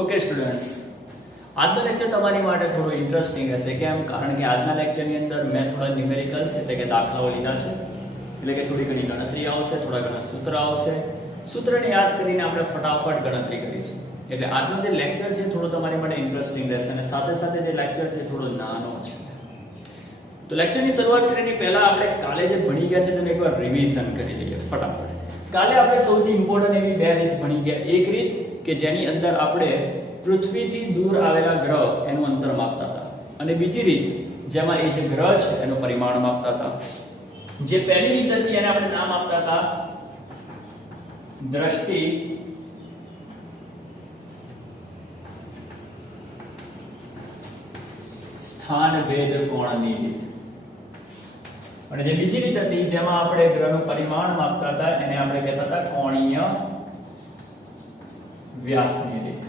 Okay students, આજનો lecture તમારી માટે થોડો ઇન્ટરેસ્ટિંગ હશે. કેમ? કારણ કે આજના લેક્ચરની અંદર મેં થોડા ન્યુમેરિકલ્સ એટલે કે દાખલાઓ લીધા છે. એટલે કે થોડી ઘણી ગણતરી આવશે, થોડા ઘણા સૂત્ર આવશે. સૂત્રને યાદ કરીને આપણે ફટાફટ ગણતરી કરીશું. એટલે આજનો જે લેક્ચર છે થોડો તમારી માટે ઇન્ટરેસ્ટિંગ રહેશે અને સાથે સાથે જે લેક્ચર છે થોડો નાનો છે. તો લેક્ચરની શરૂઆત કરીને પહેલા આપણે કાલે જે ભણી ગયા છે તેને એકવાર રિવિઝન કરી લઈએ ફટાફટ. કાલે આપણે સૌથી ઇમ્પોર્ટન્ટ એવી બે રીત ભણી ગયા. એક રીત કે જેની અંદર આપણે પૃથ્વીથી દૂર આવેલા ગ્રહ એનું અંતર માપતા હતા, અને બીજી રીત જેમાં એ જે ગ્રહ છે એનું પરિમાણ માપતા હતા. જે પહેલી રીત હતી એને આપણે નામ આપતા હતા દ્રષ્ટિ સ્થાન ભેદ કોણની રીત, અને જે બીજી રીત હતી જેમાં આપણે ગ્રહનું પરિમાણ માપતા હતા એને આપણે કહેતા હતા કોણીય વ્યાસની રીત.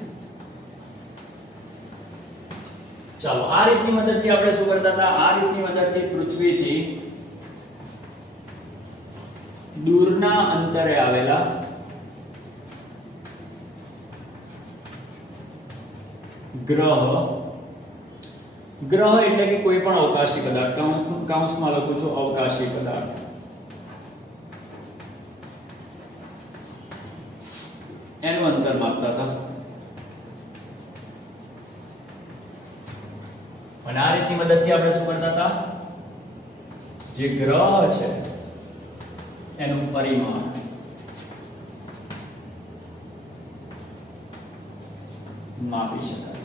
ચાલો, આ રીતની મદદથી આપણે શું કરતા હતા? આ રીતની મદદથી પૃથ્વીથી દૂરના અંતરે આવેલા ગ્રહ એટલે કે કોઈ પણ અવકાશી પદાર્થ, કૌંસમાં લખું છું અવકાશી પદાર્થ, એનું અંતર માપતા હતા. અને આ રીતની મદદથી આપણે શું કરતા હતા? જે ગ્રહ છે એનું પરિમાણ માપી શકાય.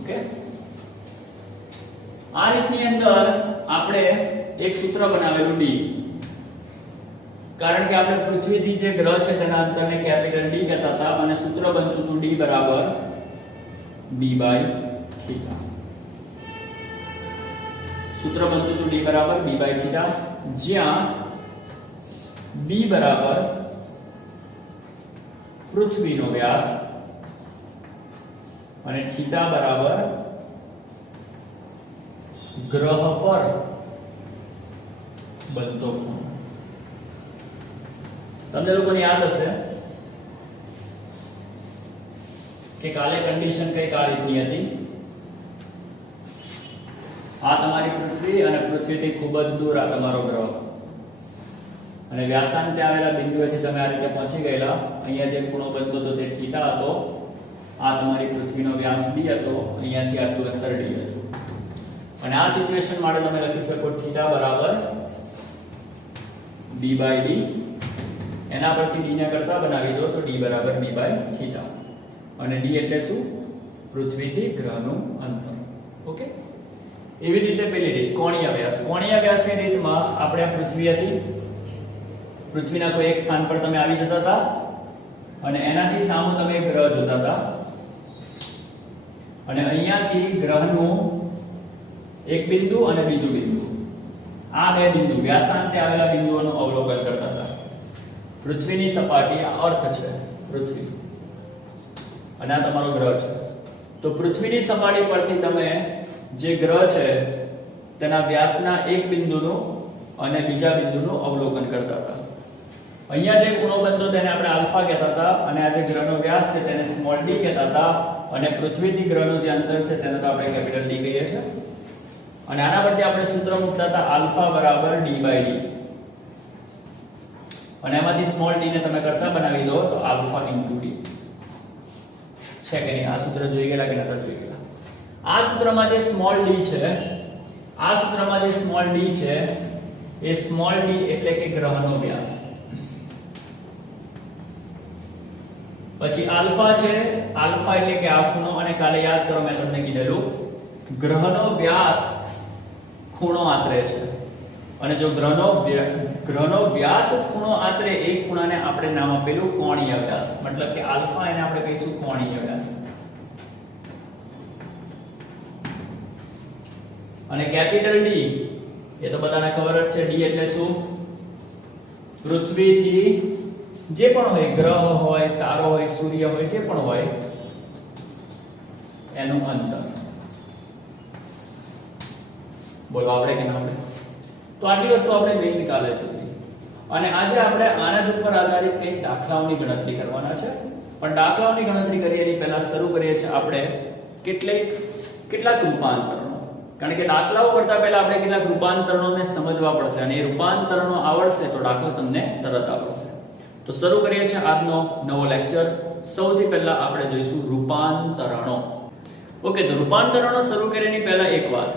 ઓકે, આ રીતની અંદર આપણે એક સૂત્ર બનાવેલું ડી, કારણ કે આપણે પૃથ્વીથી જે ગ્રહ છે તેના અંતરને કેપિટલ ડી કહેતા હતા, અને સૂત્ર બનતું હતું ડી બરાબર b/θ. સૂત્ર બનતું હતું ડી બરાબર b/θ, જ્યાં b બરાબર પૃથ્વીનો વ્યાસ અને θ બરાબર ગ્રહ પર બનતો ખૂણો. તમને લોકોને યાદ હશે કે કાલે કન્ડિશન કઈક આ રીતની હતી. આ તમારી પૃથ્વી અને પૃથ્વીથી ખૂબ જ દૂર આ તમારો ગ્રહ, અને વ્યાસાંતે આવેલા બિંદુએથી તમે આ રીતે પહોંચી ગયેલા. અહીંયા જે ખૂણો બનતો હતો તે θ હતો. આ તમારી પૃથ્વીનો વ્યાસ d હતો, અહીંયાથી આટલું અંતર d હતું. અને આ સિચ્યુએશન માટે તમે લખી શકો θ બરાબર b/d. એના પરથી d ને કરતા બનાવી દો તો d બરાબર b/θ, અને d એટલે શું? પૃથ્વીથી ગ્રહનું અંતર. ઓકે, એવી જ રીતે પેલી રીત કોણીય વ્યાસ. કોણીય વ્યાસની રીતમાં આપણે આ પૃથ્વી હતી, પૃથ્વીના કોઈ એક સ્થાન પર તમે આવી જતા હતા અને એનાથી સામું તમે એક ગ્રહ જોતા હતા, અને અહીંયાથી ગ્રહનું એક બિંદુ અને બીજું બિંદુ, આ બે બિંદુ વ્યાસાંતે આવેલા બિંદુઓનું અવલોકન કરતા હતા. પૃથ્વીની સપાટી આ અર્થ છે પૃથ્વી, અને આ તમારો ગ્રહ છે. તો પૃથ્વીની સપાટી પરથી તમે જે ગ્રહ છે તેના વ્યાસના એક બિંદુનું અને બીજા બિંદુનું અવલોકન કરતા હતા. અહીંયા જે ખૂણો બનતો તેને આપણે આલ્ફા કહેતા હતા, અને આ જે ગ્રહનો વ્યાસ છે તેને સ્મોલ d કહેતા હતા, અને પૃથ્વીથી ગ્રહનું જે અંતર છે તેને તો આપણે કેપિટલ D કહીએ છીએ. અને આના પરથી આપણે સૂત્ર મૂકતા હતા આલ્ફા બરાબર d/d, અને એમાંથી સ્મોલ d ને તમે કરતા બનાવી દો તો આલ્ફા * d છે કે નહીં? આ સૂત્ર જોઈ ગયેલા કે નતા જોઈ ગયેલા? આ સૂત્રમાં જે સ્મોલ d છે, આ સૂત્રમાં જે સ્મોલ d છે એ સ્મોલ d એટલે કે ગ્રહનો વ્યાસ. પછી આલ્ફા છે, આલ્ફા એટલે કે આ ખૂણો, અને કાલે યાદ કરો મેં તમને કીધેલું ગ્રહનો વ્યાસ ખૂણો આંતરે છે, અને જો ગ્રહનો વ્યાસ ખૂણો આંતરે એક ખૂણાને આપણે નામ આપેલું કોણીય વ્યાસ, મતલબ કે આલ્ફા એને આપણે કહીશું કોણીય વ્યાસ. અને કેપિટલ D એ તો બધાને ખબર જ છે. D એટલે શું? પૃથ્વીથી જે પણ હોય, ગ્રહ હોય, તારો હોય, સૂર્ય હોય, જે પણ હોય એનું અંતર. બોલો આપણે કે ના આપણે? તો આટલી વસ્તુ આપણે મેઈન કાલે જોઈ. અને આજે આપણે આના જ ઉપર આધારિત કંઈક દાખલાઓની ગણતરી કરવાના છે. પણ દાખલાઓની ગણતરી કરીએ એની પહેલા શરૂ કરીએ છીએ આપણે કેટલાક રૂપાંતરણો. કારણ કે દાખલાઓ કરતા પહેલા આપણે કેટલાક રૂપાંતરણોને સમજવા પડશે અને એ રૂપાંતરણો આવડશે તો દાખલો તમને તરત આવડશે. તો શરૂ કરીએ છીએ આજનો નવો લેક્ચર. સૌથી પહેલા આપણે જોઈશું રૂપાંતરણો. ઓકે, તો રૂપાંતરણો શરૂ કરીએની પહેલા એક વાત,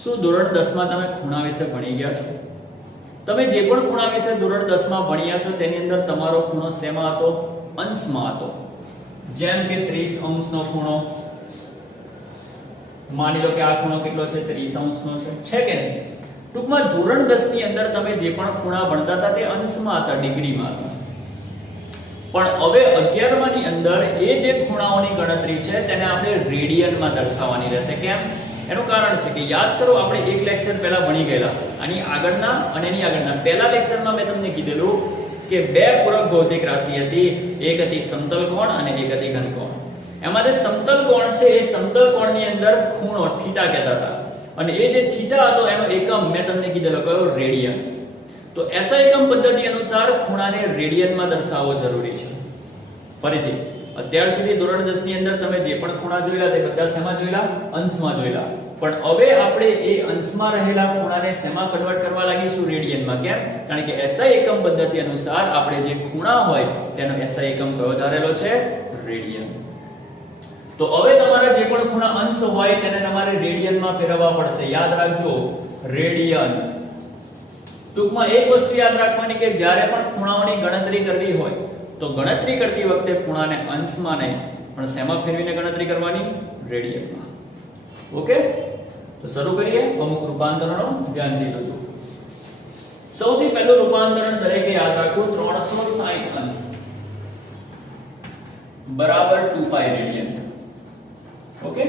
શું ધોરણ 10 માં તમે ખૂણા વિશે ભણી ગયા છો? તમે જે પણ ખૂણા વિશે ધોરણ 10 માં ભણ્યા છો તેની અંદર તમારો ખૂણો શેમાં હતો? અંશમાં હતો. જેમ કે 30 અંશનો ખૂણો, માની લો કે આ ખૂણો કેટલો છે? 30 અંશનો છે કે નહીં? ટૂંકમાં ધોરણ 10 ની અંદર તમે જે પણ ખૂણા ભણતા હતા તે અંશમાં હતા, ડિગ્રીમાં હતા. પણ હવે 11મા ની અંદર એ જે ખૂણાઓની ગણતરી છે તેને આપણે રેડિયનમાં દર્શાવવાની રહેશે. કેમ? એનું કારણ છે કે યાદ કરો, આપણે એક લેક્ચર પહેલા ભણી ગયેલા, આની આગળના અને એની આગળના પહેલા લેક્ચરમાં મેં તમને કીધેલું કે બે પૂરક ભૌતિક રાશિ હતી. એક હતી સમતલ કોણ અને એક હતી ઘનકોણ. એમાં જે સમતલ કોણ છે એ સમતલ કોણની અંદર ખૂણો થીટા કહેતા હતા અને એ જે થીટા હતો એનો એકમ મેં તમને કીધેલો કયો? રેડિયન. તો એસઆઈ એકમ પદ્ધતિ અનુસાર ખૂણાને રેડિયનમાં દર્શાવવો જરૂરી છે. ફરીથી, અત્યાર સુધી ધોરણ 10 ની અંદર તમે જે પણ ખૂણા જોયેલા તે બધા શેમાં જોયેલા? અંશમાં જોયેલા. પણ હવે આપણે એ અંશમાં રહેલા ખૂણાને શેમાં કન્વર્ટ કરવા લાગીશું? રેડિયનમાં. કેમ? કારણ કે એસઆઈ એકમ પદ્ધતિ અનુસાર આપણે જે ખૂણા હોય તેનો એસઆઈ એકમ કયો ધારેલો છે? રેડિયન. તો હવે તમારા જે પણ ખૂણા અંશ હોય તેને તમારે રેડિયનમાં ફેરવવા પડશે. યાદ રાખજો, રેડિયન. ટૂંકમાં એક વસ્તુ યાદ રાખવાની કે જ્યારે પણ ખૂણાઓની ગણતરી કરવી હોય તો ગણતરી કરતી વખતે ખૂણાને અંશમાં નહીં પણ શેમાં ફેરવીને ગણતરી કરવાની? રેડિયનમાં. ઓકે, તો શરૂ કરીએ. અમુક રૂપાંતરણો ધ્યાનથી જોજો. સૌથી પહેલું રૂપાંતરણ દરેકે યાદ રાખવું, 360 અંશ બરાબર 2π રેડિયન. ઓકે,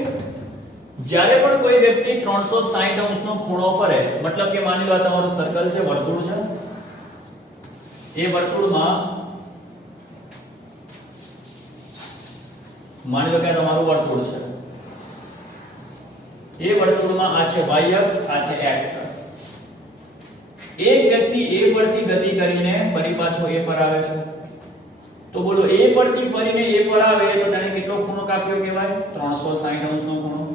જ્યારે પણ કોઈ વ્યક્તિ 360 અંશનો ખૂણો ફરે, મતલબ કે માની લો આ તમારું સર્કલ છે, વર્તુળ છે, એ વર્તુળમાં માની લો કે આ તમારું વર્તુળ છે, એ વર્તુળમાં આ છે y અક્ષ, આ છે x અક્ષ. એક વ્યક્તિ a પરથી ગતિ કરીને ફરી પાછો a પર આવે છે. તો બોલો, a પરથી ફરીને a પર આવે તો તેને કેટલો ખૂણો કાપ્યો કહેવાય? 360 અંશનો ખૂણો.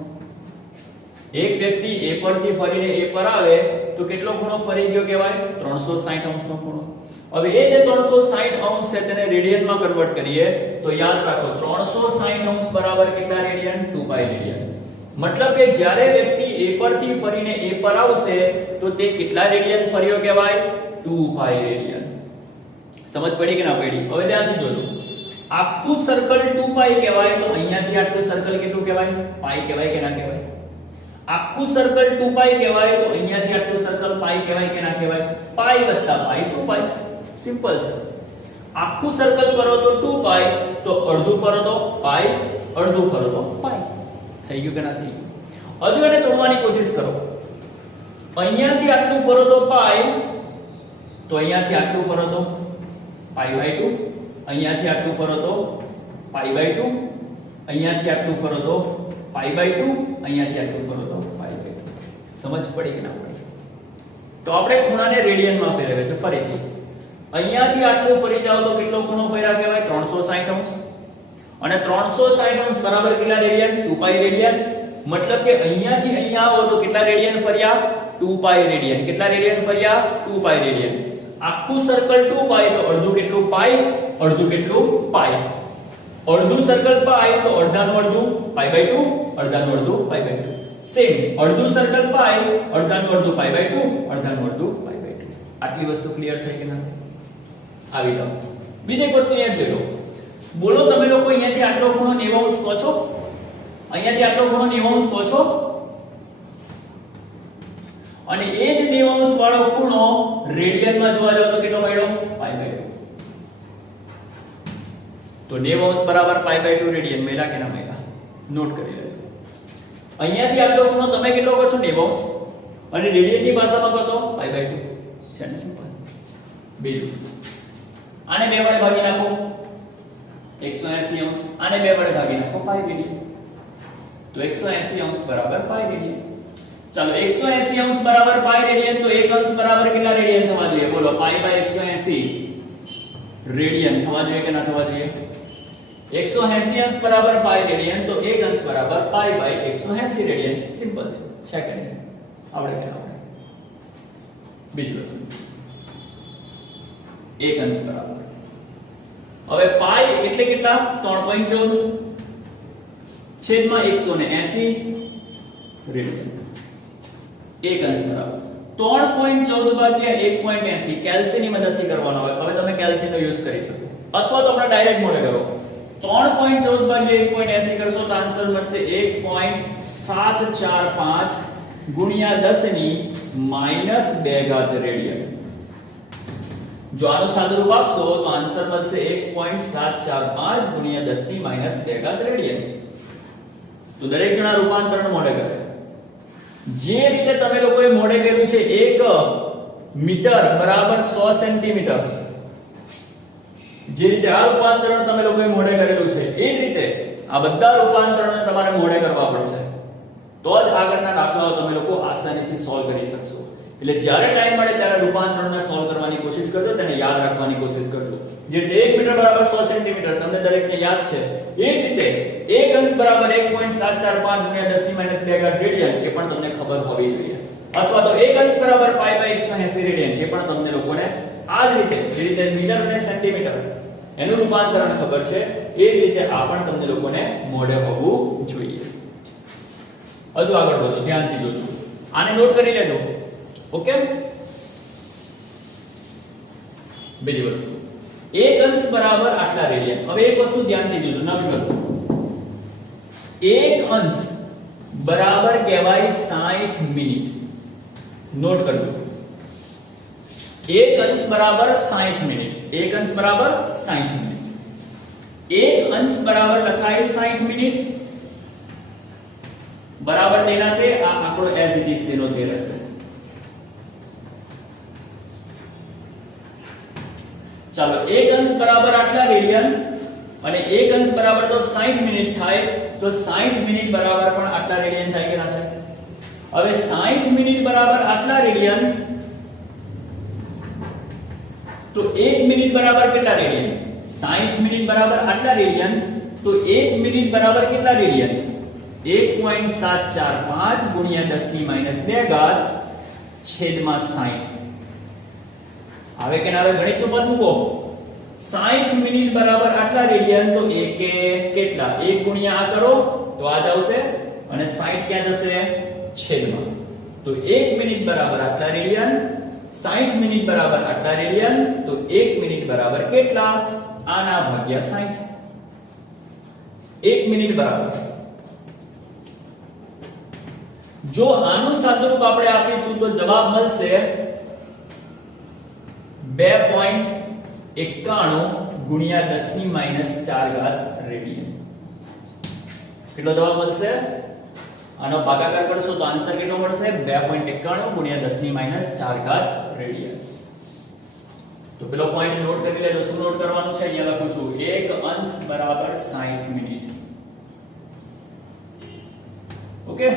એક વ્યક્તિ a પરથી ફરીને a પર આવે તો કેટલો ખૂણો ફરી ગયો કહેવાય? 360 અંશનો ખૂણો. હવે એ જે 360 અંશ છે તેને રેડિયનમાં કન્વર્ટ કરીએ તો યાદ રાખો, 360 અંશ બરાબર કેટલા રેડિયન? 2π રેડિયન. મતલબ કે જ્યારે વ્યક્તિ a પરથી ફરીને a પર આવશે તો તે કેટલા રેડિયન ફર્યો કહેવાય? 2π રેડિયન. સમજ પડી કે ના પડી? હવે ધ્યાનથી જોજો, આખું સર્કલ 2π કહેવાય તો અહીંયાથી આટલું સર્કલ કેટલું કહેવાય? પાઈ કહેવાય કે ના કહેવાય? આખું સર્કલ 2π કહેવાય તો અહીંયાથી આટલું સર્કલ પાઈ કહેવાય કે ના કહેવાય? પાઈ વત્તા પાઈ 2π. સિમ્પલ છે. આખું સર્કલ ફરો તો 2π, તો અડધું ફરો તો પાઈ, અડધું ફરો તો પાઈ. થઈ ગયું કે ના થઈ ગયું? હજુ એને તોડવાની કોશિશ કરો. અહીંયાથી આટલું ફરો તો પાઈ, તો અહીંયાથી આટલું ફરો તો π/2, અહીંયાથી આટલું ફરો તો π/2, અહીંયાથી આટલું ફરો તો π/2, અહીંયાથી આટલું ફરો તો π/2. સમજ પડી કે ના પડી? તો આપણે ખૂણાને રેડિયનમાં ફેરવે છે. ફરીથી અહીંયાથી આટલું ફરી જાવ તો કેટલો ખૂણો ફર્યા કહેવાય? 360 અંશ. અને 360 અંશ બરાબર કેટલા રેડિયન? 2π રેડિયન. મતલબ કે અહીંયાથી અહીંયા આવો તો કેટલા રેડિયન ફર્યા? 2π રેડિયન. કેટલા રેડિયન ફર્યા? 2π રેડિયન. આખું સર્કલ 2π તો અડધું કેટલું? પાઈ, અડધું કેટલું? પાઈ. અડધું સર્કલ પાઈ તો અડધાનું અડધું π/2, અડધાનું અડધું π/2. સેમ, અડધું સર્કલ પાઈ, અડધાનું અડધું π/2, અડધાનું અડધું π/2. આટલી વસ્તુ ક્લિયર થઈ કે ના? આવી જાવ. બીજી એક વસ્તુ અહીંયા જોઈ લો. બોલો, તમે લોકો અહીંયાથી આટલો ખૂણો 90 અંશ કહો છો? અહીંયાથી આટલો ખૂણો 90 અંશ કહો છો? અને એ જ 90 અંશ વાળો ખૂણો રેડિયનમાં જોવા જાવ તો કેટલો મળ્યો? π/2. તો 90 અંશ બરાબર π/2 રેડિયન. મળ્યા કે ના મળ્યા? નોટ કરી લેજો. અહીંયાથી આટલો ખૂણો તમે કેટલો કહો છો? 90 અંશ. અને રેડિયનની ભાષામાં કહો તો π/2. છે ને? સિમ્પલ. બીજું, આને 2 વડે ભાગી નાખો 180 અંશ, આને 2 વડે ભાગી નાખો π રેડિયન. તો 180 અંશ બરાબર π રેડિયન. ચાલો 180 અંશ બરાબર પાઈ રેડિયન, તો 1 અંશ બરાબર કેટલા રેડિયન થવા જોઈએ? બોલો, પાઈ બાય 180 રેડિયન થવા જોઈએ કે ના થવા જોઈએ? 180 અંશ બરાબર પાઈ રેડિયન, તો 1 અંશ બરાબર પાઈ બાય 180 રેડિયન. સિમ્પલ છે કે નહીં? આવડે કે ના આવડે? બીજી વસ્તુ 1 અંશ બરાબર, હવે પાઈ એટલે કેટલા? 3.14 છેદમાં 180 રેડિયન. 1 અંશ બરાબર 3.14 ભાગ્યા 1.80 કેલ્સી ની મદદથી કરવાનો હોય. હવે તમે કેલ્સી નો યુઝ કરી શકો, અથવા તો આપણે ડાયરેક્ટ મોડે કરો. 3.14 ભાગ્યા 1.80 કરશો તો આન્સર મળશે 1.745 ગુણ્યા 10 ની -2 ઘાત રેડિયન. જો આનું સાદું રૂપ આપશો તો આન્સર મળશે 1.745 ગુણ્યા 10 ની -2 ઘાત રેડિયન. તો દરેક જણા રૂપાંતરણ મોડે કરે. જે રીતે તમે લોકોએ મોડે કર્યું છે 1 મીટર બરાબર 100 સેન્ટીમીટર, જે રીતે આ રૂપાંતરણ તમે લોકોએ મોડે કરેલું છે એ જ રીતે આ બધા રૂપાંતરણો તમારે મોડે કરવા પડશે, તો જ આગળના દાખલાઓ તમે લોકો આસાનીથી સોલ્વ કરી શકશો. એટલે જ્યારે ટાઈમ મળે ત્યારે રૂપાંતરણને સોલ્વ કરવાની કોશિશ કરજો, તેને યાદ રાખવાની કોશિશ કરજો. જે 1 મીટર બરાબર 100 સેન્ટીમીટર તમને દરેકને યાદ છે, એ જ રીતે 1 અંશ બરાબર 1.745 ગુણ્યા 10 ની -2 ઘાત રેડિયન એ પણ તમને ખબર હોવી જોઈએ, અથવા તો 1 અંશ બરાબર પાઈ બાય 180 રેડિયન એ પણ તમને લોકોને આ જ રીતે, જે રીતે મીટર અને સેન્ટીમીટર એનું રૂપાંતરણ ખબર છે, એ જ રીતે આ પણ તમને લોકોને મોઢે હોવું જોઈએ. હજુ આગળ વધો, ધ્યાનથી જોજો, આને નોટ કરી લેજો. ઓકે, બીજી વસ્તુ 1 અંશ બરાબર આટલા રેડિયન. હવે એક વસ્તુ ધ્યાનથી જોજો, નવી વસ્તુ. 1 અંશ બરાબર કહેવાય 60 મિનિટ. નોટ કરજો, 1 અંશ બરાબર 60 મિનિટ. 1 અંશ બરાબર 60 મિનિટ. 1 અંશ બરાબર લખાય 60 મિનિટ બરાબર તેના તે આ આંકડો એઝ ઇટ ઇઝ તેનો તે રહેશે. ચાલો, 1 અંશ બરાબર આટલા રેડિયન અને 1 અંશ બરાબર તો 60 મિનિટ થાય, તો 60 મિનિટ બરાબર પણ આટલા રેડિયન થાય કે ના થાય? હવે 60 મિનિટ બરાબર આટલા રેડિયન, તો 1 મિનિટ બરાબર કેટલા રેડિયન? 60 મિનિટ બરાબર આટલા રેડિયન, તો 1 મિનિટ બરાબર કેટલા રેડિયન? 1.745 ગુણ્યા 10 ની -2 ઘાત છેદમાં 60. હવે કે હવે ગણિતનું પદ મૂકો. 60 મિનિટ બરાબર આટલા રેડિયન, તો 1 કેટલા? 1 ગુણ્યા આ કરો તો આ જ આવશે, અને 60 ક્યાં જશે? છેદમાં. તો 1 મિનિટ બરાબર આટલા રેડિયન, 60 મિનિટ બરાબર આટલા રેડિયન, તો 1 મિનિટ બરાબર કેટલા? આના ભાગ્યા 60. 1 મિનિટ બરાબર, જો આનું સાદું રૂપ આપણે આપીશું તો જવાબ મળશે 2.91 ગુણ્યા 10 ની -4 ઘાત રેડિયન. કેટલો જવાબ મળશે? આનો ભાગાકાર કરશો તો આન્સર કેટલો મળશે? 2.91 ગુણ્યા 10 ની -4 ઘાત રેડિયન. તો પેલો પોઈન્ટ નોટ કરી લેજો. શું નોટ કરવાનું છે? અહીંયા લખું છું 1 અંશ બરાબર 60 મિનિટ. ઓકે,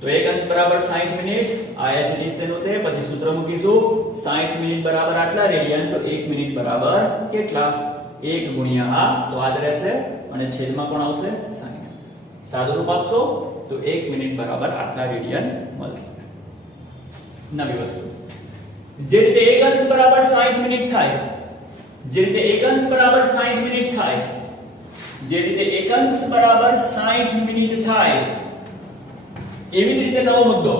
તો 1 અંશ બરાબર 60 મિનિટ, આ એઝ ઇટ ઇઝ તેનું તે. પછી સૂત્ર મૂકીશું 60 મિનિટ બરાબર આટલા રેડિયન, તો 1 મિનિટ બરાબર કેટલા? 1 ગુણ્યા આ, તો આ જ રહેશે, અને છેદમાં કોણ આવશે? 60. સાદું રૂપ આપશો તો 1 મિનિટ બરાબર આટલા રેડિયન મળશે. નવી વસ્તુ, જે રીતે 1 અંશ બરાબર 60 મિનિટ થાય, જે રીતે 1 અંશ બરાબર 60 મિનિટ થાય, જે રીતે 1 અંશ બરાબર 60 મિનિટ થાય, એવી જ રીતે નવો મુદ્દો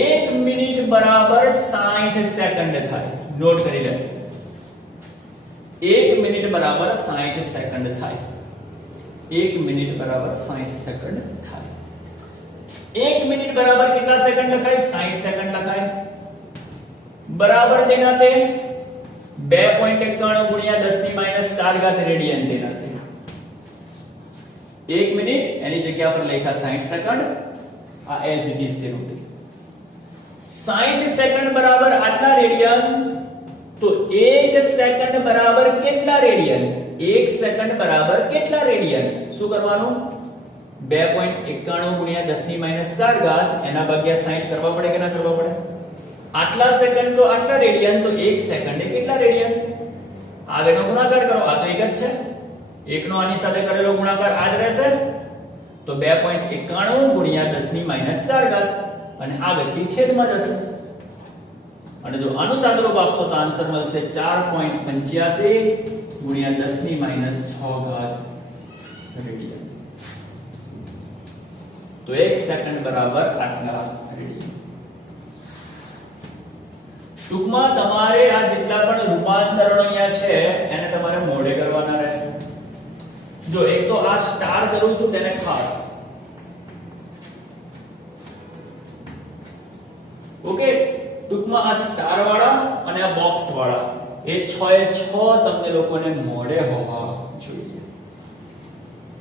1 મિનિટ બરાબર 60 સેકન્ડ થાય. નોટ કરી લે, 1 મિનિટ બરાબર 60 સેકન્ડ થાય. 1 મિનિટ બરાબર 60 સેકન્ડ થાય. 1 મિનિટ બરાબર કેટલા સેકન્ડ લખાય? 60 સેકન્ડ લખાય. બરાબર તેના તે 2.91 ગુણ્યા 10 ની -4 ઘાત રેડિયન તેના તે. 1 મિનિટ એની જગ્યા પર લખ્યા 60 સેકન્ડ, આ એઝ ઇટ ઇઝ તેનું તે. 60 સેકન્ડ બરાબર આટલા રેડિયન, તો 1 સેકન્ડ બરાબર કેટલા રેડિયન? 1 સેકન્ડ બરાબર કેટલા રેડિયન? શું કરવાનું? 2.91 ગુણ્યા 10 ની -4 ઘાત એના ભાગ્યા 60 કરવા પડે કે ના કરવા પડે? આટલા સેકન્ડ તો આટલા રેડિયન, તો 1 સેકન્ડ એ કેટલા રેડિયન? આ બેનો ગુણાકાર કરો, આ તો એક જ છે. 1 નો આની સાથે કરેલો ગુણાકાર આ જ રહેશે. તો 2.91 ગુણ્યા 10 ની -4 ઘાત અને આ ગતિ છેદમાં જશે. અને જો આનું સાદુરૂપ આપશો તો આન્સર મળશે 4.85 ગુણ્યા 10 ની -6 ઘાત રેડિયન. તો 1 સેકન્ડ બરાબર આટલા રેડિયન. ટૂંકમાં તમારે આ જેટલા પણ રૂપાંતરણો અહીંયા છે એને તમારે મોઢે કરવાના રહેશે. જો એક તો આ સ્ટાર કરું છું તેને ખાસ, ઓકે. ટૂંકમાં આ સ્ટાર વાળા અને આ બોક્સ વાળા એ 6 એ 6 તમને લોકોને મોઢે હોવા જોઈએ.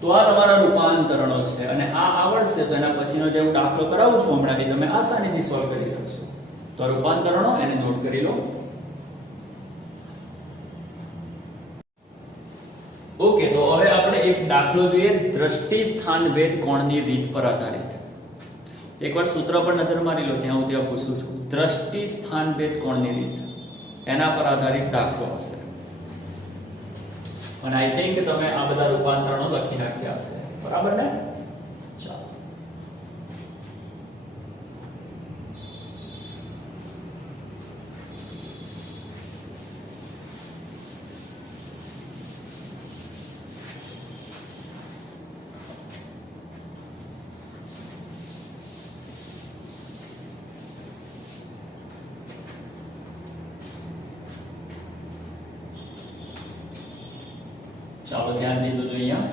તો આ તમારા રૂપાંતરણો છે અને આ આવડશે તો એના પછીનો જે હું દાખલો કરાવું છું હમણાં બી તમે આસાનીથી સોલ્વ કરી શકશો. તો આ રૂપાંતરણો એને નોટ કરી લો. ઓકે, તો હવે આપણે એક દાખલો જોઈએ દ્રષ્ટિ સ્થાન ભેદ કોણની રીત પર આધારિત. એકવાર સૂત્ર પર નજર મારી લો, ત્યાં હું ત્યાં પૂછું છું. દ્રષ્ટિ સ્થાન ભેદ કોણની રીત એના પર આધારિત દાખલો હશે. અને આઈ થિંક તમે આ બધા રૂપાંતરણો લખી નાખ્યા હશે, બરાબર ને? ચાલો ચાલો ધ્યાન દીધું જો અહીંયા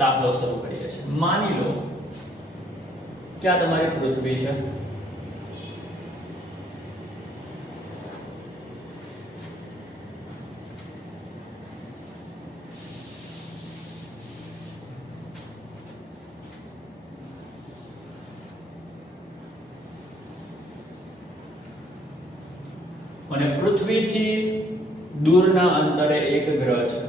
દાખલો શરૂ કરીએ છીએ. માની લો કે આ તમારી પૃથ્વી છે. અને પૃથ્વીથી દૂરના અંતરે એક ગ્રહ છે.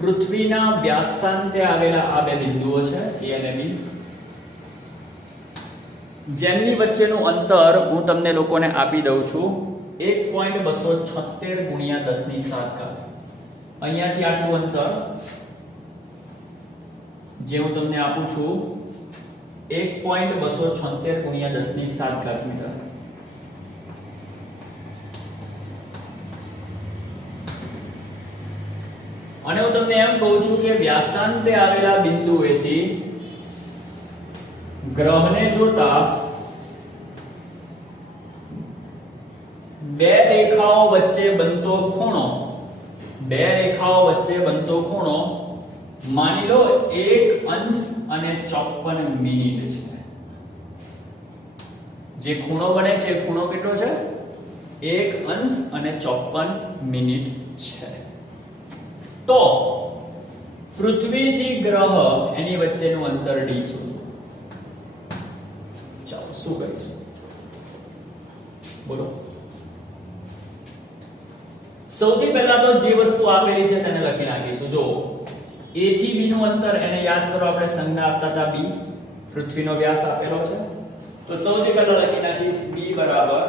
પૃથ્વીના વ્યાસાંતે આવેલા આ બે બિંદુઓ છે A અને B, જેમની વચ્ચેનું અંતર હું તમને લોકોને આપી દઉં છું 1.276 ગુણ્યા 10 ની 7 ઘાત. અહીંયાથી આટલું અંતર જે હું તમને આપું છું 1.276 ગુણ્યા 10 ની 7 ઘાત મીટર. અને હું તમને એમ કહું છું કે વ્યાસાંતે આવેલા બિંદુએથી ગ્રહને જોતા બે રેખાઓ વચ્ચે બનતો ખૂણો માની લો 1 અંશ અને 54 મિનિટ છે. જે ખૂણો બને છે ખૂણો કેટલો છે? 1 અંશ અને 54 મિનિટ છે. તો પૃથ્વીથી ગ્રહ એની વચ્ચેનું અંતર d શોધો. ચાલો શું કરીશું બોલો? સૌથી પહેલા તો જે વસ્તુ આપેલી છે તેને લખી નાખીશું. જો A થી B નું અંતર એને યાદ કરો, આપણે સંજ્ઞા આપતા હતા B, પૃથ્વીનો વ્યાસ આપેલો છે. તો સૌથી પહેલા લખી નાખીશ B બરાબર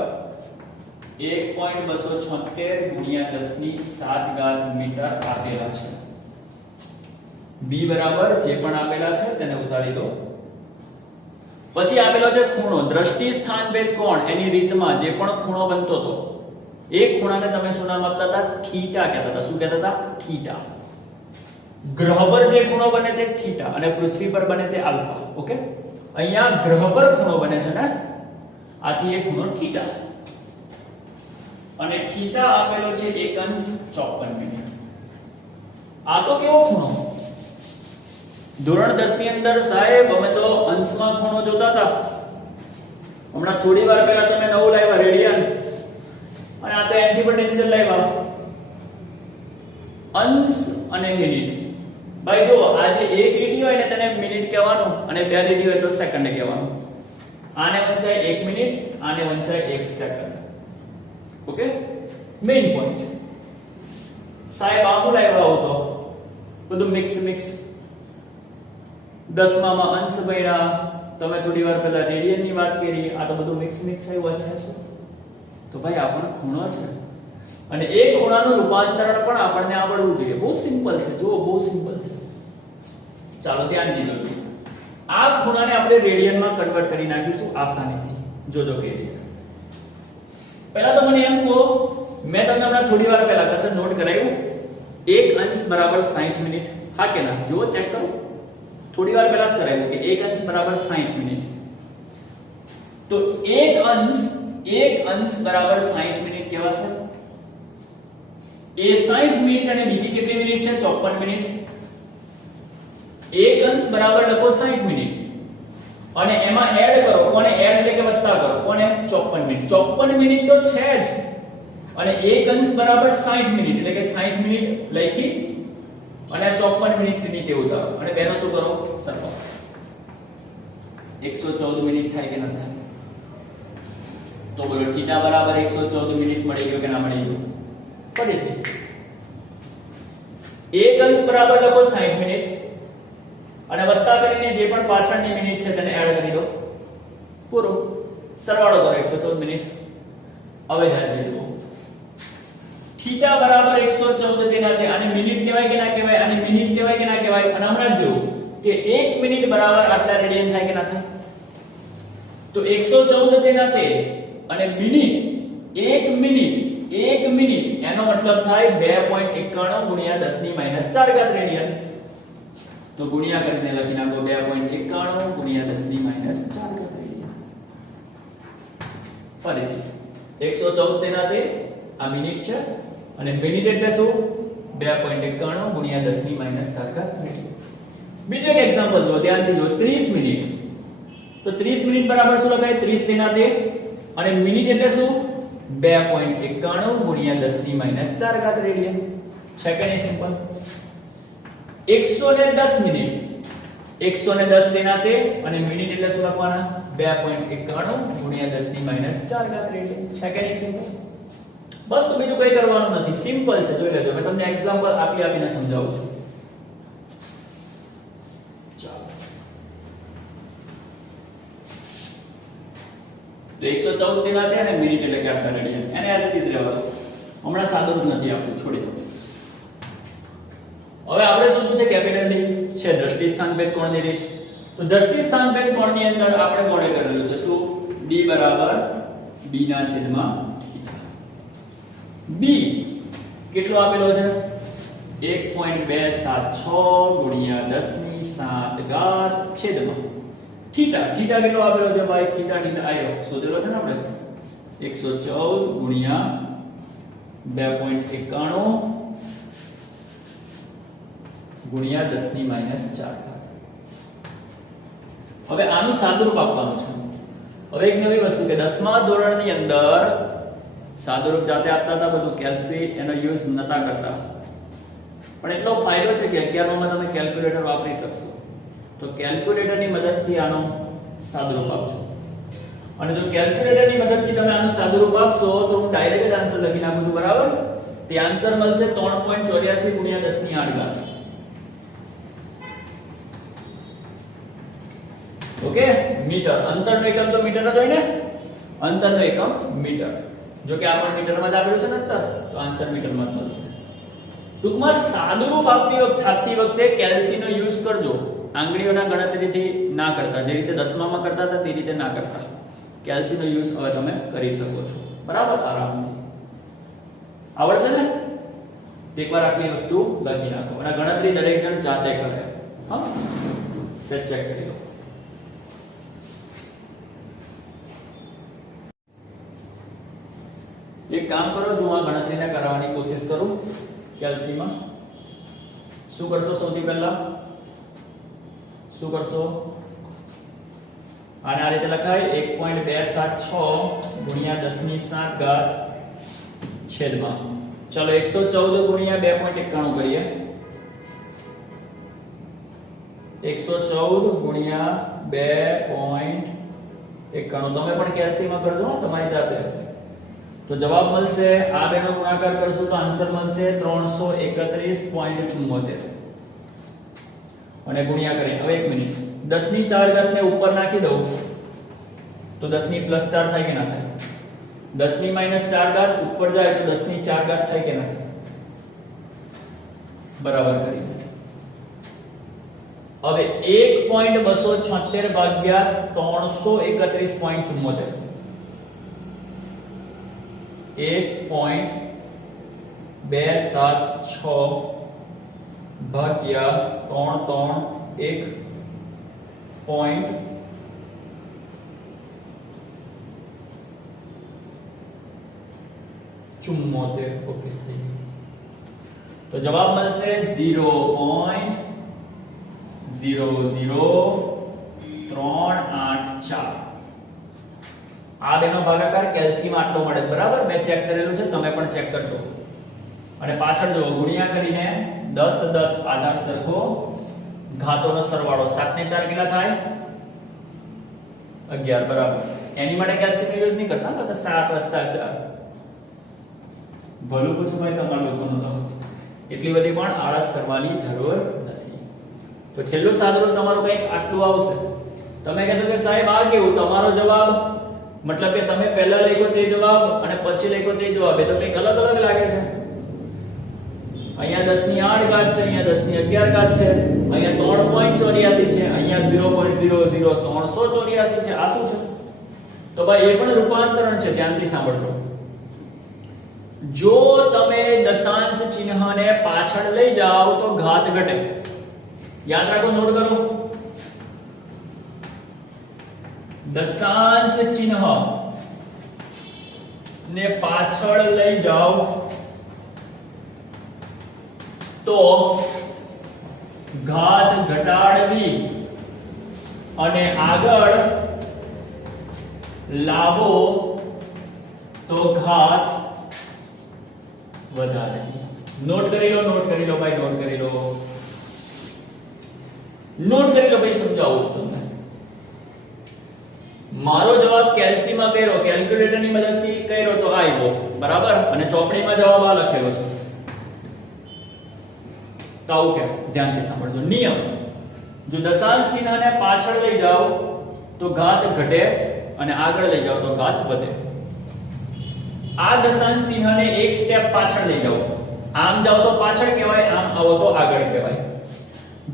1.276 ગુણ્યા 10 ની 7 ઘાત મીટર આપેલા છે. B બરાબર જે પણ આપેલા છે તેને ઉતારી દો. પછી આપેલો છે ખૂણો, દ્રષ્ટિ સ્થાન ભેદ કોણ એની રીતમાં જે પણ ખૂણો બનતો હતો એ ખૂણાને તમે શું નામ આપતા હતા? થીટા કહેતા હતા. શું કહેતા હતા? થીટા. ગ્રહ પર જે ખૂણો બને તે થીટા અને પૃથ્વી પર બને તે આલ્ફા. ઓકે, અહીંયા ગ્રહ પર ખૂણો બને છે ને, આથી એ ખૂણો થીટા. અને થીટા આપેલો છે 1 અંશ 54 મિનિટ. આ તો કેવો ખૂણો? ધોરણ 10 ની અંદર સાહેબ અમે તો અંશમાં ખૂણો જોતા હતા. હમણાં થોડી વાર પહેલા તમે નવું લાવ્યા રેડિયન, અને આ તો એન્ટી પર ડેન્જર લાવ્યા અંશ અને મિનિટ. ભાઈ જો આજે એક લીટી હોય ને તેને મિનિટ કહેવાનું અને બે લીટી હોય તો સેકન્ડ કહેવાનું. આને વંચાય 1 મિનિટ, આને વંચાય 1 સેકન્ડ. Okay, main point. સાહેબ આવું લાવ્યા હો તો બધું મિક્સ 10માં અંશ ભર્યા, તમે થોડી વાર પહેલા રેડિયન ની વાત કરી, આ તો બધું મિક્સ આવ્યું છે. શું તો ભાઈ આપણો ખૂણો છે અને એ ખૂણાનું રૂપાંતરણ પણ આપણને આવડવું જોઈએ. બહુ સિમ્પલ છે, જુઓ બહુ સિમ્પલ છે. ચાલો ધ્યાનથી જોજો. આ ખૂણાને આપણે રેડિયનમાં કન્વર્ટ કરી નાખીશું આસાનીથી. જોજો કે પહેલા તો મને એમ કહો, મેં તમને હમણાં થોડી વાર પહેલા કસર નોટ કરાવ્યું, 1 અંશ બરાબર 60 મિનિટ. હા કે ના? જુઓ ચેક કરો. થોડી વાર પહેલા જ કરાવ્યું કે 1 અંશ બરાબર 60 મિનિટ. તો 1 અંશ બરાબર 60 મિનિટ કહેવાશે. એ 60 મિનિટ અને બીજી કેટલી મિનિટ છે? 54 મિનિટ. 1 અંશ બરાબર લખો 60 મિનિટ અને એમાં એડ કરો. કોને એડ એટલે કે વત્તા કરો? કોને? 54 મિનિટ. 54 મિનિટ તો છે જ અને 1 અંશ બરાબર 60 મિનિટ એટલે કે 60 મિનિટ લખી અને આ 54 મિનિટ નીચે ઉતારો અને બેનો શું કરો? સરવાળો. 114 મિનિટ થાય કે ન થાય? તો બોલો થીટા બરાબર 114 મિનિટ મળી ગયો કે ના મળી ગયો? ફરીથી 1 અંશ બરાબર લખો 60 મિનિટ અને વત્તા કરીને જે પણ પાછળની મિનિટ છે તેને એડ કરી દો. પૂરો. સરવાળો કરો 114 મિનિટ. હવે ધ્યાનથી જુઓ. થીટા બરાબર 114 તેનાથી આને મિનિટ કહેવાય કે ના કહેવાય? આને મિનિટ કહેવાય કે ના કહેવાય? અને હમણાં જ જોયું કે 1 મિનિટ બરાબર આટલા રેડિયન થાય કે ના થાય? તો 114 તેનાથી અને મિનિટ 1 મિનિટ એનો મતલબ થાય 2.91 ગુણ્યા 10 ની -4 ઘાત રેડિયન. તો ગુણ્યા કરીને લખી નાખો 2.91 ગુણ્યા 10 ની -4 ઘાત રેડિયન. ફરીથી 114 તેનાથી આ મિનિટ છે અને મિનિટ એટલે શું? 2.91 ગુણ્યા 10 ની -4 ઘાત રેડિયન. બીજો એક એક્ઝામ્પલ જુઓ, ધ્યાનથી જુઓ. 30 મિનિટ. તો 30 મિનિટ બરાબર શું લખાય? 30 તેનાથી અને મિનિટ એટલે શું? 2.91 ગુણ્યા 10 ની -4 ઘાત રેડિયન. છે કે નહીં સિમ્પલ? 110 મિનિટ. 110 તેનાથી અને મિનિટ એટલે શું લખવાના? 2.91 ગુણ્યા 10 ની -4 ઘાત રેડિયન. છે કે નહીં સિમ્પલ? બસ તો બીજું કંઈ કરવાનું નથી, સિમ્પલ છે. જોઈ લેજો, મેં તમને એક્ઝામ્પલ આપીને સમજાવું છું. ચાલો તો 114 તેનાથી અને મિનિટ એટલે કે આટલા રેડિયન. એને એઝ ઇટ ઇઝ રહેવા દો. હમણાં સાદુરૂપ નથી આપણું, છોડી દો. હવે આપણે શું છે? કેપિટલ ડી છે દ્રષ્ટિ સ્થાનભેદ કોણની રીત. તો દ્રષ્ટિ સ્થાનભેદ કોણની અંદર આપણે મોડે કરેલું છે શું? d બરાબર b ના છેદમાં થીટા. b કેટલો આપેલો છે? 1.276 ગુણ્યા 10 ની 7 ઘાત છેદમાં થીટા. થીટા કેટલો આપેલો છે ભાઈ? થીટા આયો શોધેલો છે ને આપણે. 114 ગુણ્યા 2.91 ગુણ્યા 10 ની -4 ઘાત. હવે આનું સાદુરૂપ આપવાનું છે. હવે એક નવી વસ્તુ કે 10મા ધોરણની અંદર સાદુરૂપ જાતે આપતા હતા, બધું કેલ્સી એનો યુઝ નતા કરતા. પણ એટલો ફાયદો છે કે 11માં તમે કેલ્ક્યુલેટર વાપરી શકશો. તો કેલ્ક્યુલેટરની મદદથી આનો સાદુરૂપ આપજો. અને જો કેલ્ક્યુલેટરની મદદથી તમે આનું સાદુરૂપ આપશો તો હું ડાયરેક્ટ જ આન્સર લખી નાખું છું. બરાબર? તે આન્સર મળશે 3.84 ગુણ્યા 10 ની 8 ઘાત. Okay, metre. અંતરનો એકમ તો મીટર જ હોય ને? અંતરનો એકમ મીટર. જો કે આપણે મીટરમાં જ આપેલું છે ને અંતર, તો આન્સર મીટરમાં જ મળશે. ટૂંકમાં સાદુરૂપ આપતી વખતે કેલ્સીનો યુઝ કરજો. આંગળીઓના ગણતરીથી ના કરતા, જે રીતે 10માં કરતા હતા તે રીતે ના કરતા. કેલ્સીનો યુઝ હવે તમે કરી શકો છો. બરાબર? આરામથી આવડશે ને? એકવાર આટલી વસ્તુ લખી નાખો અને ગણતરી દરેક જણ જાતે કરે. હા, સેટ ચેક કરી લો. એક કામ કરો, જો આ ગણતરીને કરાવવાની કોશિશ કરું કેલ્સીમાં. શું કરશો? સૌથી પહેલા શું કરશો? આને આ રીતે લખાય 1.276 ગુણ્યા 10 ની 7 ઘાત છેદમાં. ચલો 114 ગુણ્યા 2.91 કરીએ. 114 ગુણ્યા 2.91 તમે પણ કેલ્સીમાં કરજો તમારી જાતે. તો જવાબ મળશે આ બેનો ગુણાકાર કરશું તો આન્સર મળશે 331.74 અને ગુણ્યા કરીને હવે 1 મિનિટ 10 ની 4 ઘાત ને ઉપર નાખી દઉં તો 10 ની +4 થાય કે ના થાય 10 ની -4 ઘાત ઉપર જાય તો 10 ની 4 ઘાત થાય કે ના થાય બરાબર કરી હવે 1.276 ભાગ્યા 331.74 1.276 ભાગ્યા 331.74 ઓકે થઈ ગયું તો જવાબ મળશે 0.00384 આ બેનો ભાગાકાર કેલ્સીયમ આટલો મળે બરાબર મેં ચેક કરેલું છે તમે પણ ચેક કરજો અને પાછળ જો ગુણ્યા કરીને 10 10 આધાર સરખો ઘાતોનો સરવાળો 7 ને 4 કેટલા થાય 11 બરાબર એની માટે કેલ્સીયમ યુઝ નહીં કરતા પછી 7 + 4 ભલું પૂછું ભાઈ તમારું લોકોનું તો એટલી બધી પણ આળસ કરવાની જરૂર નથી તો છેલ્લું સાદુરૂપ તમારું કંઈક આટલું આવશે તમે કહેશો કે સાહેબ આ કેવું તમારો જવાબ મતલબ કે તમે પહેલા લખ્યો તે જવાબ અને પછી લખ્યો તે જવાબ એ તો કંઈક અલગ અલગ લાગે છે અહીંયા 10 ની 8 ઘાત છે અહીંયા 10 ની 11 ઘાત છે અહીંયા 3.84 છે અહીંયા 0.00384 છે આ શું છે તો ભાઈ એ પણ રૂપાંતરણ છે ધ્યાનથી સાંભળજો જો તમે દશાંશ ચિહ્નને પાછળ લઈ જાઓ તો ઘાત ઘટે યાદ રાખો નોટ કરો દશાંશ ચિહ્ન ને પાછળ લઈ જાઓ તો ઘાત ઘટાડવી અને આગળ લાવો તો ઘાત વધારવી નોટ કરી લો ભાઈ નોટ કરી લો ભાઈ સમજાવું છું તમને મારો જવાબ કેલ્સીમાં કર્યો કેલ્ક્યુલેટરની મદદથી કર્યો તો આવ્યો બરાબર અને ચોપડીમાં જવાબ આ લખેલો છે તો આવું કેમ ધ્યાનથી સાંભળજો નિયમ જો દશાંશ ચિહ્નને પાછળ લઈ જાઓ તો ઘાત ઘટે અને આગળ લઈ જાઓ તો ઘાત વધે આ દશાંશ ચિહ્નને એક સ્ટેપ પાછળ લઈ જાઓ આમ જાઓ તો પાછળ કહેવાય આમ આવો તો આગળ કહેવાય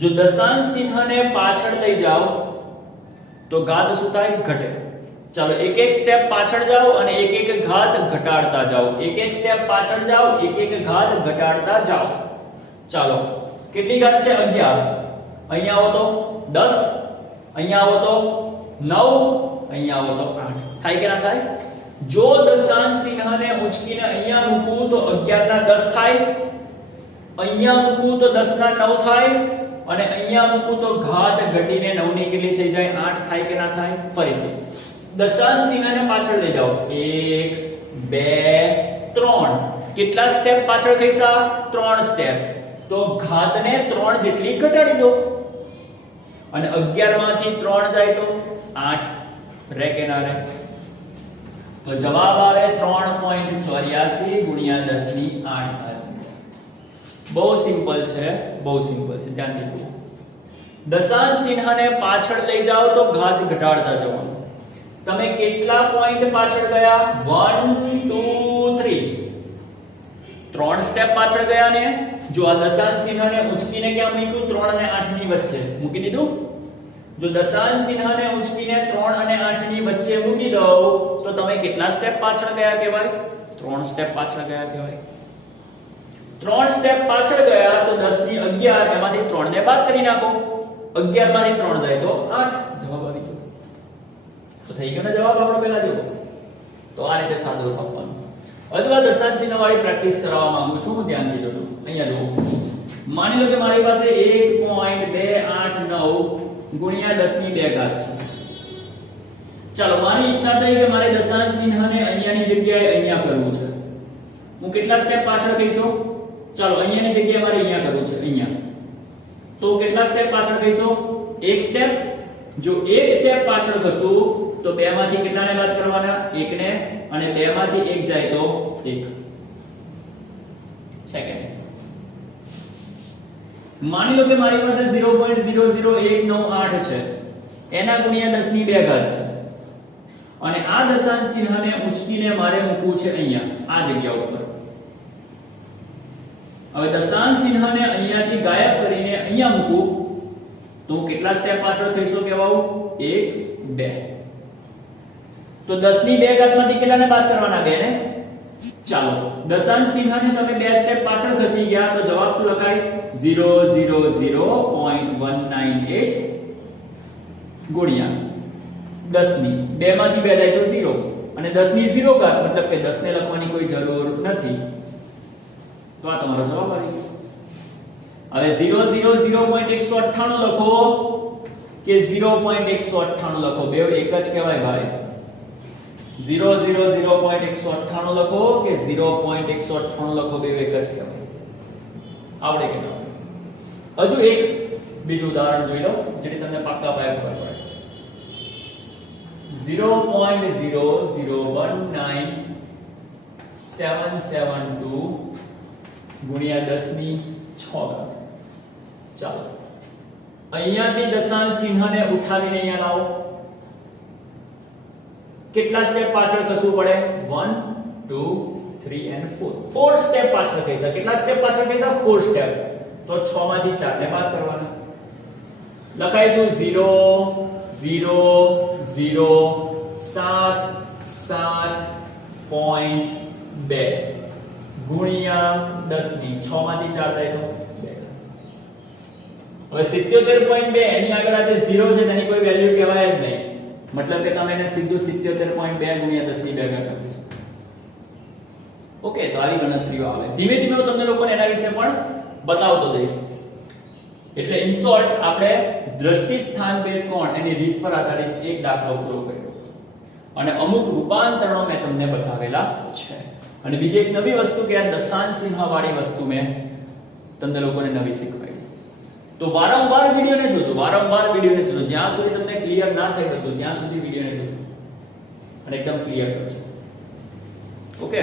જો દશાંશ ચિહ્નને પાછળ લઈ જાઓ તો ઘાત શું થાય ઘટે ચાલો એક એક સ્ટેપ પાછળ જાઓ અને એક એક ઘાત ઘટાડતા જાઓ એક એક સ્ટેપ પાછળ જાઓ એક એક ઘાત ઘટાડતા જાઓ ચાલો કેટલી ઘાત છે 11 અહીંયા આવો તો 10 અહીંયા આવો તો 9 અહીંયા આવો તો 8 થાય કે ના થાય જો દશાંશ ચિહ્નને ઉચકીને અહીંયા મૂકું તો 11 ના 10 થાય અહીંયા મૂકું તો 10 ના 9 થાય અને અહીંયા મૂકું તો ઘાત ઘટીને 9 ની કેટલી થઈ જાય 8 થાય કે ના થાય ફરીથી દશાંશ ચિહ્નને પાછળ લઈ જાઓ 1 2 3 કેટલા સ્ટેપ પાછળ ખસ્યા 3 સ્ટેપ તો ઘાતને 3 જેટલી ઘટાડી દો અને 11 માંથી 3 જાય તો 8 રે કે ના રે તો જવાબ આવે 3.84 ગુણ્યા 10 ની 8 બહુ સિમ્પલ છે ધ્યાનથી જુઓ દશાંશ ચિહ્નને પાછળ લઈ જાઓ તો ઘાત ઘટાડતા જવાનું તમે કેટલા પોઈન્ટ પાછળ ગયા 1 2 3 3 સ્ટેપ પાછળ ગયા ને જો આ દશાંશ ચિહ્નને ઉચકીને ક્યાં મૂક્યું 3 અને 8 ની વચ્ચે મૂકી દીધું જો દશાંશ ચિહ્નને ઉચકીને 3 અને 8 ની વચ્ચે મૂકી દો તો તમે કેટલા સ્ટેપ પાછળ ગયા કહેવાય 3 સ્ટેપ પાછળ ગયા કહેવાય 3 સ્ટેપ પાછળ ગયા તો 10 ની 11 એમાંથી 3 ને બાદ કરી નાખો 11 માંથી 3 જાય તો 8 જવાબ આવી ગયો તો થઈ ગયો ને જવાબ આપણો પહેલા જેવો તો આ રીતે સાદું રૂપ આપવાનું અથવા દશાંશ ચિહ્ન વાળી પ્રેક્ટિસ કરાવવા માંગુ છું હું ધ્યાનથી જોજો અહીંયા જુઓ માની લો કે મારી પાસે 1.289 ગુણ્યા 10 ની 2 ઘાત છે ચાલો મારી ઈચ્છા થઈ કે મારે દશાંશ ચિહ્નને અહીંયાની જગ્યાએ અહીંયા કરવું છે હું કેટલા સ્ટેપ પાછળ જઈશું ચાલો અહીંયાની જગ્યાએ મારે અહીંયા કરવું છે અહીંયા તો કેટલા સ્ટેપ પાછળ જઈશું એક સ્ટેપ જો એક સ્ટેપ પાછળ જશું તો 2 માંથી કેટલાને બાદ કરવાના 1 ને, અને 2 માંથી 1 જાય તો 1 સેકન્ડ. માની લો કે મારી પાસે 0.00198 છે, એના ગુણ્યા 10 ની 2 ઘાત છે, અને આ દશાંશ ચિહ્નને ઉંચકીને મારે મૂકવું છે અહીંયા આ જગ્યા ઉપર. હવે દશાંશ ચિહ્નને અહીંયાથી ગાયબ કરીને અહીંયા મૂકું તો હું કેટલા સ્ટેપ પાછળ થઈશું કહેવાઉં 1 2. તો 10 ની 2 ઘાતમાંથી કેટલાને બાદ કરવાના 2 ને. ચાલો દશાંશ ચિહ્નને તમે 2 સ્ટેપ પાછળ ખસી ગયા તો જવાબ શું લખાય 0.198 ગુણ્યા 10 ની 2 માંથી 2 જાય તો 0, અને 10 ની 0 ઘાત મતલબ કે 10 ને લખવાની કોઈ જરૂર નથી. તો આ તમારો જવાબ આવી ગયો. હવે 0.198 લખો કે 0.198 લખો, બે એક જ કહેવાય ભાઈ. 0.198 લખો કે 0.198 લખો, બે એક જ કહેવાય. આવડે કે ના? હજુ એક બીજું ઉદાહરણ જોઈ લો જેથી તમને પાક્કા પાયે ખબર પડે. 0.0019772 ગુણ્યા 10 ની 6 ઘાત. ચાલો અહીંયાથી દશાંશ ચિહ્નને ઉઠાવીને અહીંયા લાવો. કેટલા સ્ટેપ પાછળ ખસવું પડે 1 2 3 and 4 સ્ટેપ પાછળ ખસા. કેટલા સ્ટેપ પાછળ ખસા 4 સ્ટેપ. તો 6 માંથી 4 ને બાદ કરવાના. લખાઈશું 0 0 0 7 7.2 ગુણ્યા 10 ની 6 માંથી 4 જાય તો 2. હવે 77.2 એની આગળ આ જે 0 છે તેની કોઈ વેલ્યુ કહેવાય જ નહીં, મતલબ કે તમે એને સીધું 77.2 ગુણ્યા 10 ની 2 ઘાત લખી શકો. ઓકે, તો આવી ગણતરીઓ આવે. ધીમે ધીમે હું તમને લોકોને એના વિશે પણ બતાવતો જઈશ. એટલે ઇન શોર્ટ આપણે દ્રષ્ટિ સ્થાન ભેદ કોણ એની રીત પર આધારિત એક દાખલો પૂરો કર્યો, અને અમુક રૂપાંતરણો મેં તમને બતાવેલા છે. અને બીજી એક નવી વસ્તુ કે આ દશાંશ ચિહ્ન વાળી વસ્તુ મેં તમને લોકોને નવી શીખવાડી. તો વારંવાર વિડિયોને જોજો, જ્યાં સુધી તમને ક્લિયર ના થઈ બધું ત્યાં સુધી વિડિયોને જોજો અને એકદમ ક્લિયર કરજો. ઓકે.